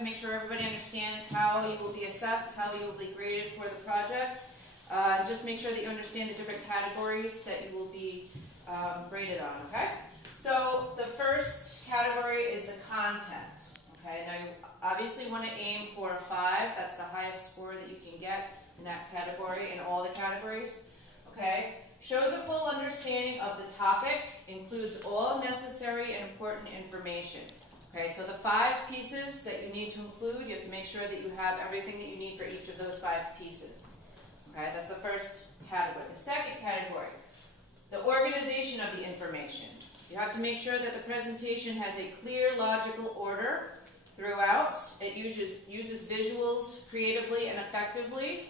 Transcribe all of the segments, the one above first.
to make sure everybody understands how you will be assessed, how you will be graded for the project. Just make sure that you understand the different categories that you will be graded on, okay? So the first category is the content, okay? Now you obviously want to aim for a 5. That's the highest score that you can get in that category, in all the categories, okay? Shows a full understanding of the topic, includes all necessary and important information. Okay, so the 5 pieces that you need to include, you have to make sure that you have everything that you need for each of those 5 pieces. Okay, that's the first category. The second category, the organization of the information. You have to make sure that the presentation has a clear, logical order throughout. It uses visuals creatively and effectively.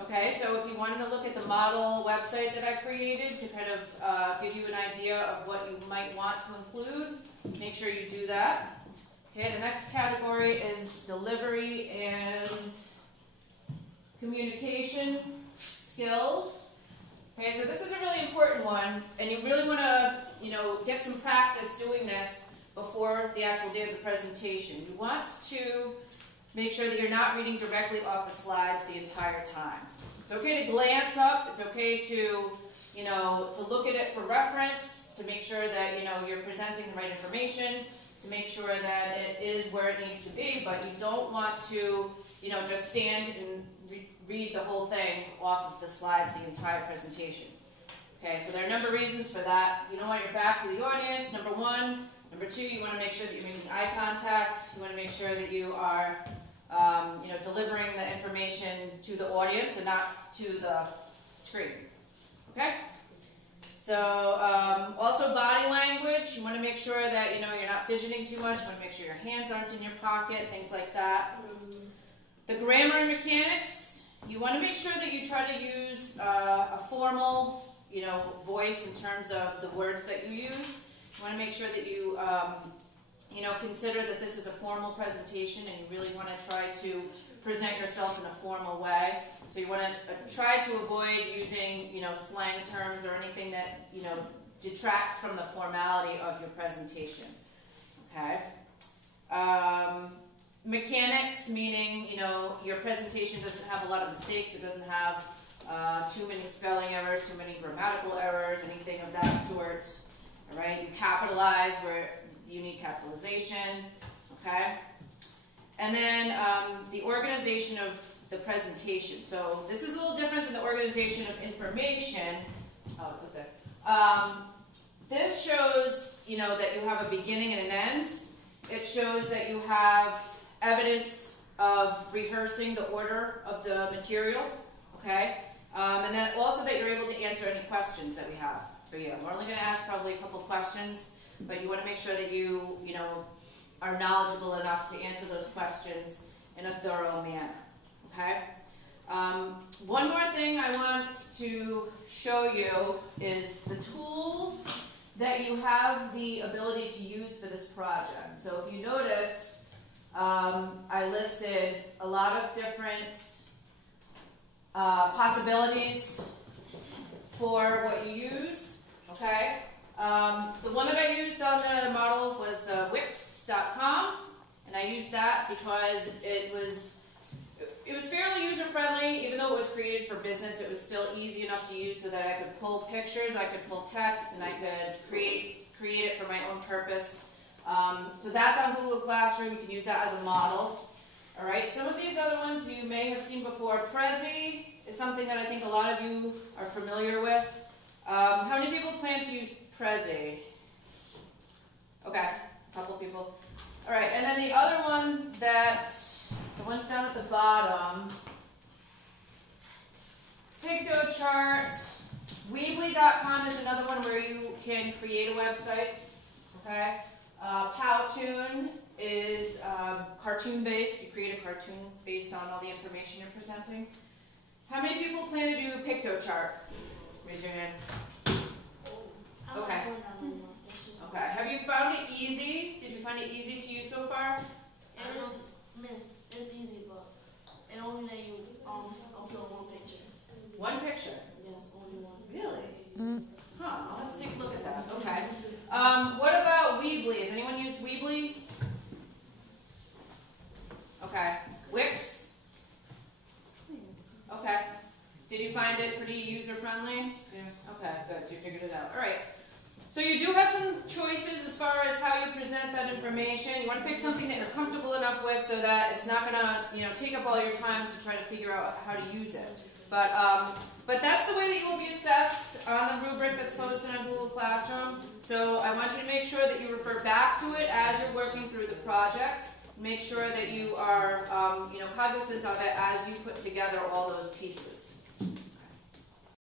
Okay, so if you wanted to look at the model website that I created to kind of give you an idea of what you might want to include, make sure you do that. Okay, the next category is delivery and communication skills. Okay, so this is a really important one, and you really want to, get some practice doing this before the actual day of the presentation. You want to make sure that you're not reading directly off the slides the entire time. It's okay to glance up. It's okay to, to look at it for reference, to make sure that, you're presenting the right information, to make sure that it is where it needs to be, but you don't want to, just stand and read the whole thing off of the slides the entire presentation. Okay, so there are a number of reasons for that. You don't want your back to the audience, number 1. Number 2, you want to make sure that you're making eye contact. You want to make sure that you are, delivering the information to the audience and not to the screen. Okay? So, also body language. You want to make sure that, you're not fidgeting too much. You want to make sure your hands aren't in your pocket, things like that. The grammar and mechanics. You want to make sure that you try to use a formal, voice in terms of the words that you use. You want to make sure that you, consider that this is a formal presentation and you really want to try to present yourself in a formal way. So you want to try to avoid using, slang terms or anything that, detracts from the formality of your presentation. Okay? Mechanics, meaning, your presentation doesn't have a lot of mistakes. It doesn't have too many spelling errors, too many grammatical errors, anything of that sort. All right? You capitalize where you need capitalization. Okay? And then the organization of the presentation. So this is a little different than the organization of information. Oh, it's up there. This shows, that you have a beginning and an end. It shows that you have evidence of rehearsing the order of the material. Okay? And then also that you're able to answer any questions that we have for you. We're only going to ask probably a couple questions, but you want to make sure that you, are knowledgeable enough to answer those questions in a thorough manner. Okay? One more thing I want to show you is the tools that you have the ability to use for this project. So if you notice, I listed a lot of different possibilities for what you use. Okay? The one that I used on the model was the Wix.com, and I used that because it was fairly user-friendly. Even though it was created for business, it was still easy enough to use so that I could pull pictures, I could pull text, and I could create it for my own purpose. So that's on Google Classroom. You can use that as a model. All right. Some of these other ones you may have seen before. Prezi is something that I think a lot of you are familiar with. How many people plan to use Prezi? Okay, a couple people. All right, and then the other one the one's down at the bottom, Pictochart. Weebly.com is another one where you can create a website. Okay, Powtoon is cartoon-based. You create a cartoon based on all the information you're presenting. How many people plan to do Pictochart? Raise your hand. Okay. Okay. Have you found it easy? Did you find it easy to use so far? It's easy, but it only let you upload one picture. One picture? Yes, only one. Really? Huh. I'll have to take a look at that. Okay. What about Weebly? Has anyone used Weebly? Did you find it pretty user-friendly? Yeah. Okay, good, so you figured it out. All right. So you do have some choices as far as how you present that information. You want to pick something that you're comfortable enough with so that it's not going to, take up all your time to try to figure out how to use it. But that's the way that you will be assessed on the rubric that's posted on Google Classroom. So I want you to make sure that you refer back to it as you're working through the project. Make sure that you are, cognizant of it as you put together all those pieces.